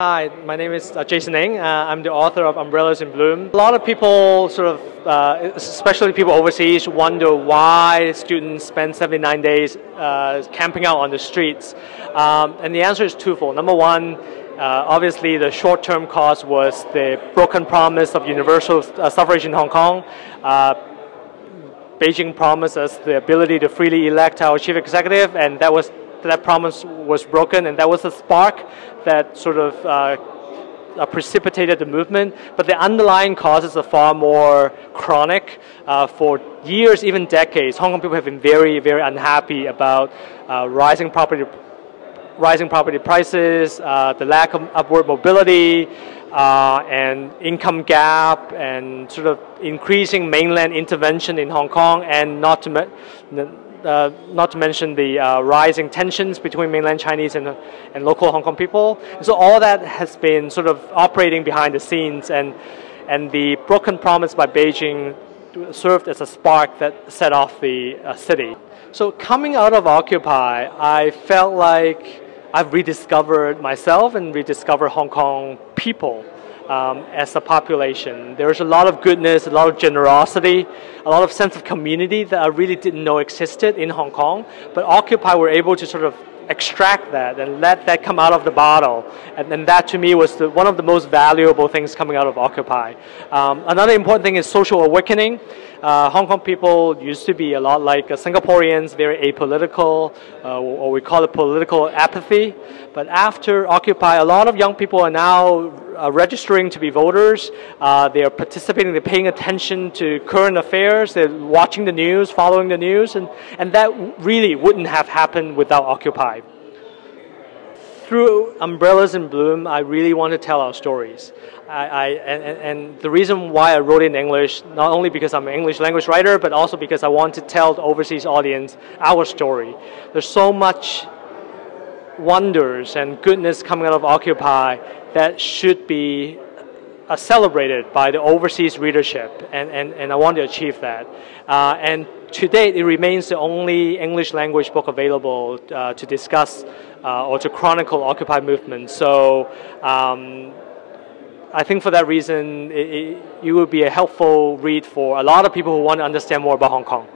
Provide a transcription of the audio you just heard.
Hi, my name is Jason Ng. I'm the author of Umbrellas in Bloom. A lot of people especially people overseas, wonder why students spend 79 days camping out on the streets. And the answer is twofold. Number one, obviously the short-term cause was the broken promise of universal suffrage in Hong Kong. Beijing promised us the ability to freely elect our chief executive, and that promise was broken, and that was a spark that sort of precipitated the movement. But the underlying causes are far more chronic. For years, even decades, Hong Kong people have been very, very unhappy about rising property prices, the lack of upward mobility, and income gap, and sort of increasing mainland intervention in Hong Kong, and not to mention the rising tensions between mainland Chinese and local Hong Kong people. So all that has been sort of operating behind the scenes, and the broken promise by Beijing served as a spark that set off the city. So coming out of Occupy, I felt like I've rediscovered myself and rediscovered Hong Kong people as a population. There's a lot of goodness, a lot of generosity, a lot of sense of community that I really didn't know existed in Hong Kong. But Occupy were able to sort of extract that and let that come out of the bottle. And that to me was one of the most valuable things coming out of Occupy. Another important thing is social awakening. Hong Kong people used to be a lot like Singaporeans, very apolitical, or we call it political apathy. But after Occupy, a lot of young people are now registering to be voters. They are participating, they're paying attention to current affairs, they're watching the news, following the news, and that really wouldn't have happened without Occupy. Through Umbrellas in Bloom, I really want to tell our stories. And the reason why I wrote it in English, not only because I'm an English language writer, but also because I want to tell the overseas audience our story. There's so much wonders and goodness coming out of Occupy that should be celebrated by the overseas readership, and I want to achieve that. And to date, it remains the only English language book available to discuss or to chronicle Occupy movement. So I think for that reason, it would be a helpful read for a lot of people who want to understand more about Hong Kong.